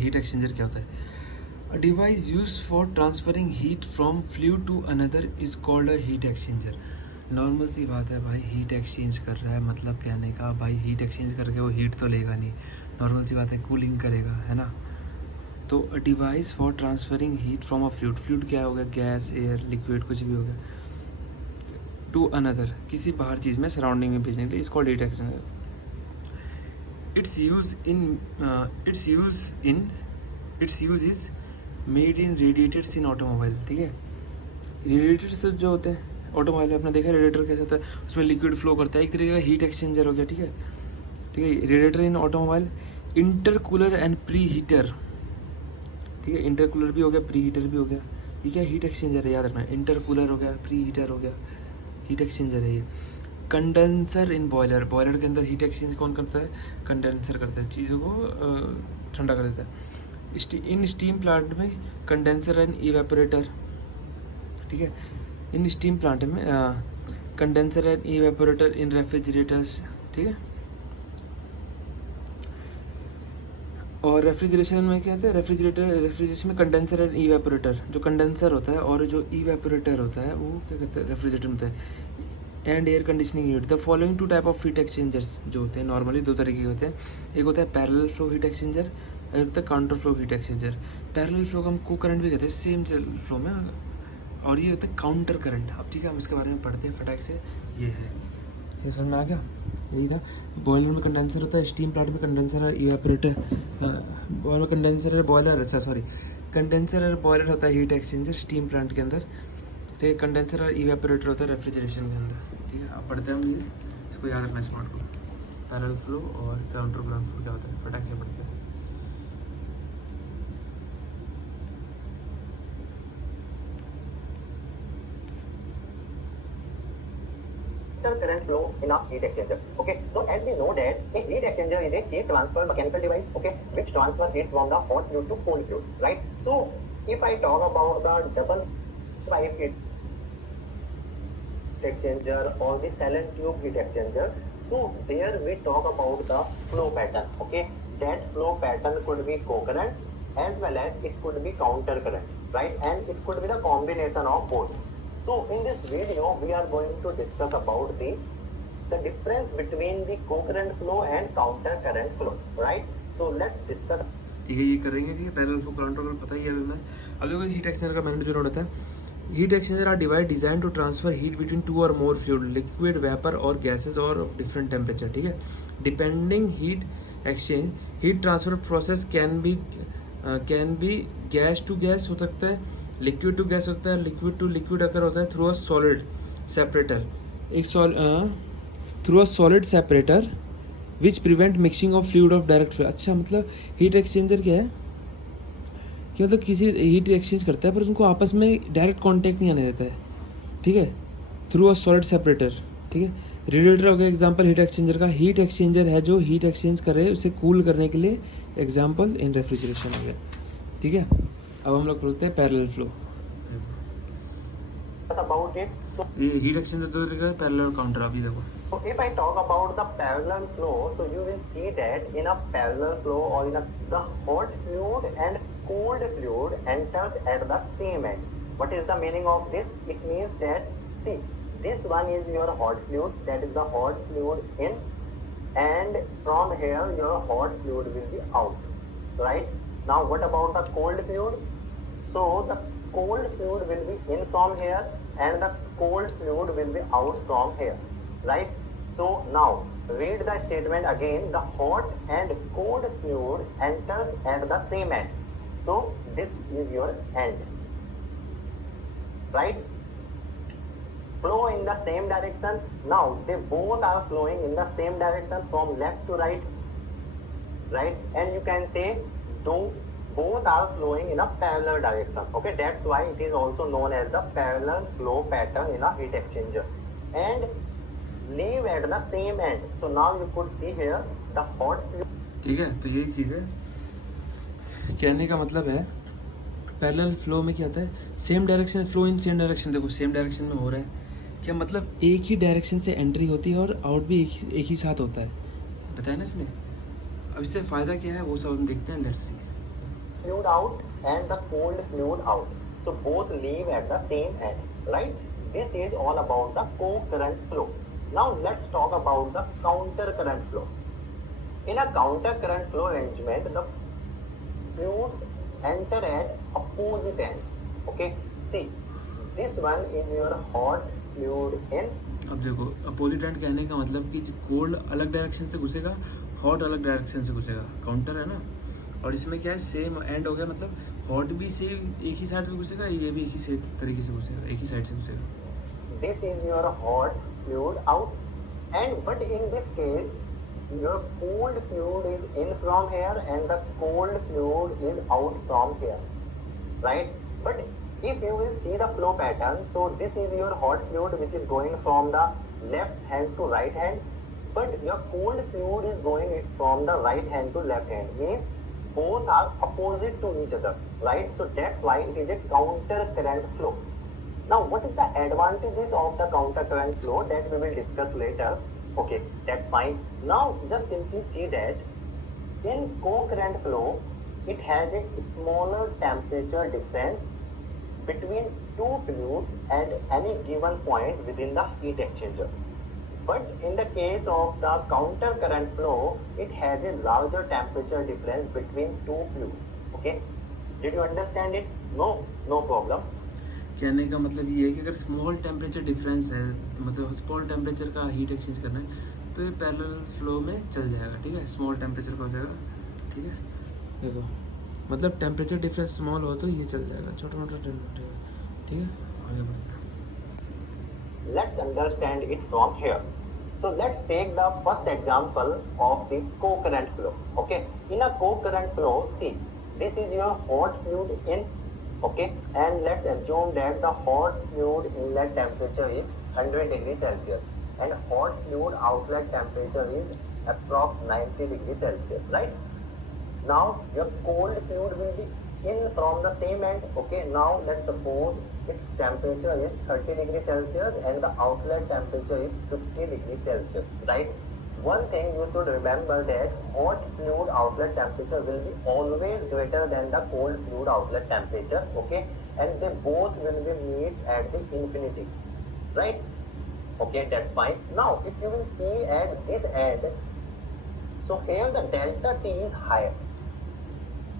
Heat exchanger क्या होता है? A device used for transferring heat from fluid to another is called a heat exchanger. Normal सी बात है भाई, हीट एक्सचेंज कर रहा है मतलब कहने का भाई हीट एक्सचेंज करके वो हीट तो लेगा नहीं, नॉर्मल सी बात है, कूलिंग करेगा, है ना। तो a device for transferring heat from a fluid, fluid क्या हो गया? गैस, एयर, लिक्विड, कुछ भी हो गया, टू अनदर किसी बाहर चीज़ में सराउंडिंग में भेजने के लिए, is called heat exchanger. It's use in its use in its use is made in radiators in automobile. ठीक है, रेडिएटर्स जो होते हैं ऑटोमोबाइल में, आपने देखा रेडिएटर कैसे होता है, उसमें लिक्विड फ्लो करता है, एक तरीके का हीट एक्सचेंजर हो गया। ठीक है, ठीक है, radiator in automobile, intercooler and pre heater. ठीक है, इंटरकूलर भी हो गया, प्री हीटर भी हो गया, ये क्या हीट एक्सचेंजर है, याद रखना, इंटरकूलर हो गया, प्री हीटर हो गया, हीट एक्सचेंजर है ये। कंडेंसर इन बॉयलर, बॉयलर के अंदर हीट एक्सचेंज कौन करता है? कंडेंसर करता है, चीज़ों को ठंडा कर देता है। इन स्टीम प्लांट में कंडेंसर एंड इवेपोरेटर। ठीक है, इन स्टीम प्लांट में condenser and evaporator in refrigerators. ठीक है, और रेफ्रिजरेशन में क्या होता है? रेफ्रिजरेशन में कंडेंसर एंड इवेपोरेटर, जो कंडेंसर होता है और जो इवेपोरेटर होता है वो क्या करता है? रेफ्रिजरेटर में होता है। And air conditioning unit, the following two type of heat exchangers जो होते हैं, नॉर्मली दो तरीके के होते हैं, एक होता है पैरेलल फ्लो हीट एक्सचेंजर, एक होता है counter flow heat exchanger. Parallel flow को हम को करंट भी कहते हैं सेम फ्लो में, और ये होता है काउंटर करंट। अब ठीक है, हम इसके बारे में पढ़ते हैं फटाक से। ये है, ये समझ में आ गया? यही था, बॉयलर में कंडेंसर होता है, स्टीम प्लांट में कंडेंसर और इवेपोरेटर, बॉयलर कंडेंसर है, बॉयलर, अच्छा सॉरी, कंडेंसर और बॉयलर होता है हीट एक्सचेंजर स्टीम प्लांट के अंदर। ठीक है, कंडेंसर और इवेपोरेटर होता है रेफ्रिजरेशन के अंदर। ठीक है, आप पढ़ते हैं, ये इसको याद रखना स्मार्ट को। पैरेलल फ्लो और काउंटर फ्लो क्या होता है, फटाक से पढ़ते हैं। current flow in a heat exchanger. Okay, so as we know that a heat exchanger is a heat transfer mechanical device, okay, which transfer heat from the hot fluid to cold fluid, right? So if I talk about the double pipe heat exchanger or the silent tube heat exchanger, so there we talk about the flow pattern. Okay, that flow pattern could be co-current as well as it could be counter current, right? And it could be the combination of both. So in this video we are going to discuss about the difference between the co-current flow and counter current flow, right? So let's discuss. ठीक है, ये करेंगे। ठीक है, parallel flow counter flow पता ही है हमें। अब देखो हीट एक्सचेंजर का मैंने जो नोट होता है, heat exchanger are device design to transfer heat between two or more fluid, liquid, vapour or gases or of different temperature. ठीक है, depending heat exchange, heat transfer process can be gas to gas हो सकता है, liquid to gas होता है, liquid to liquid अगर होता है through a solid separator, through a solid separator which prevent mixing of fluid of direct flow. अच्छा, मतलब हीट एक्सचेंजर क्या है कि मतलब किसी हीट एक्सचेंज करता है पर उनको आपस में डायरेक्ट कांटेक्ट नहीं आने देता है। ठीक है, थ्रू अ सॉलिड सेपरेटर। ठीक है, रेडिएटर हो गया एग्जांपल हीट एक्सचेंजर का, हीट एक्सचेंजर है जो हीट एक्सचेंज करे उसे कूल करने के लिए, एग्जांपल इन रेफ्रिजरेशन हो गया। ठीक है, अब हम लोग बोलते हैं parallel flow. about it. So ये हीट एक्सचेंजर दो तरीके का, पैरेलल और काउंटर। अभी देखो, so if I talk about the parallel flow, so you will see that in a parallel flow or in the hot fluid and cold fluid enters at the same end. What is the meaning of this? It means that, see, this one is your hot fluid, that is the hot fluid in, and from here your hot fluid will be out, right? Now what about the cold fluid? So the cold fluid will be in from here and the cold fluid will be out from here, right? So now read the statement again. The hot and cold fluid enters at the same end. So this is your end, right? Flow in the same direction. Now they both are flowing in the same direction from left to right, right? And you can say both are flowing in a parallel direction. Okay, that's why it is also known as the parallel flow pattern in a heat exchanger, and leave at the same end. So now you could see here the hot fluid. ठीक है, तो यही चीज़ है, कहने का मतलब है parallel flow में क्या होता है, same direction flow in same direction. देखो सेम डायरेक्शन में हो रहा है, क्या मतलब एक ही डायरेक्शन से एंट्री होती है और आउट भी एक ही साथ होता है, बताया ना इसने। अब इससे फ़ायदा क्या है वो सब हम देखते हैं, let's see. fluid out and the cold fluid out. So both leave at the same end, right? This is all about the co-current flow. Now let's talk about the counter current flow. In a counter current flow arrangement, the fluid enter at opposite end. Okay, see, this one is your hot fluid in. अब देखो opposite and कहने का मतलब कि cold अलग direction से घुसेगा, hot अलग direction से घुसेगा, काउंटर है ना। और इसमें क्या है, सेम एंड हो गया, मतलब हॉट भी सेम एक ही साइड में घुसेगा, ये भी एक ही तरीके से घुसेगा, एक ही साइड से घुसेगा। This is your hot fluid out, and but in this case, your cold fluid is in from here and the cold fluid is out from here, right? But if you will see the flow pattern, so this is your hot fluid which is going from the left hand to right hand, but your cold fluid is going from the right hand to left hand, means both are opposite to each other, right? So that's why it is a counter current flow. Now what is the advantages of the counter current flow that we will discuss later? Okay, that's fine. Now just simply see that in co-current flow, it has a smaller temperature difference between two fluids at any given point within the heat exchanger. But in the case of the counter current flow, it has a larger temperature difference between two fluids. Okay, did you understand it? No, no problem. कहने का मतलब ये है कि अगर small temperature difference है, मतलब small temperature का हीट एक्सचेंज करना है, तो ये पैरेलल फ्लो में चल जाएगा, ठीक है। स्मॉल टेम्परेचर का हो जाएगा, ठीक है। देखो मतलब टेम्परेचर डिफरेंस स्मॉल हो तो ये चल जाएगा, छोटा मोटा टेम्परेचर, ठीक है। आगे बढ़ते। Let's understand it from here. So let's take the first example of the co-current flow. Okay, in a co-current flow, see, this is your hot fluid in. Okay, and let's assume that the hot fluid inlet temperature is 100 degrees Celsius and hot fluid outlet temperature is approx 90 degrees Celsius, right? Now your cold fluid will be in from the same end. Okay, now let's suppose its temperature is 30 degrees Celsius and the outlet temperature is 50 degrees Celsius, right? One thing you should remember that hot fluid outlet temperature will be always greater than the cold fluid outlet temperature, okay? And they both will be meet at the infinity, right? Okay, that's fine. Now, if you will see at this end, so here the delta T is higher.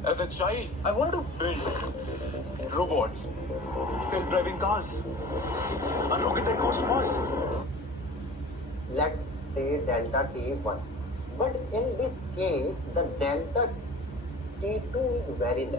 As a child, I wanted to build robots, self-driving cars, a rocket that goes to Mars. Let's say delta T1. But in this case, the delta T2 is very less.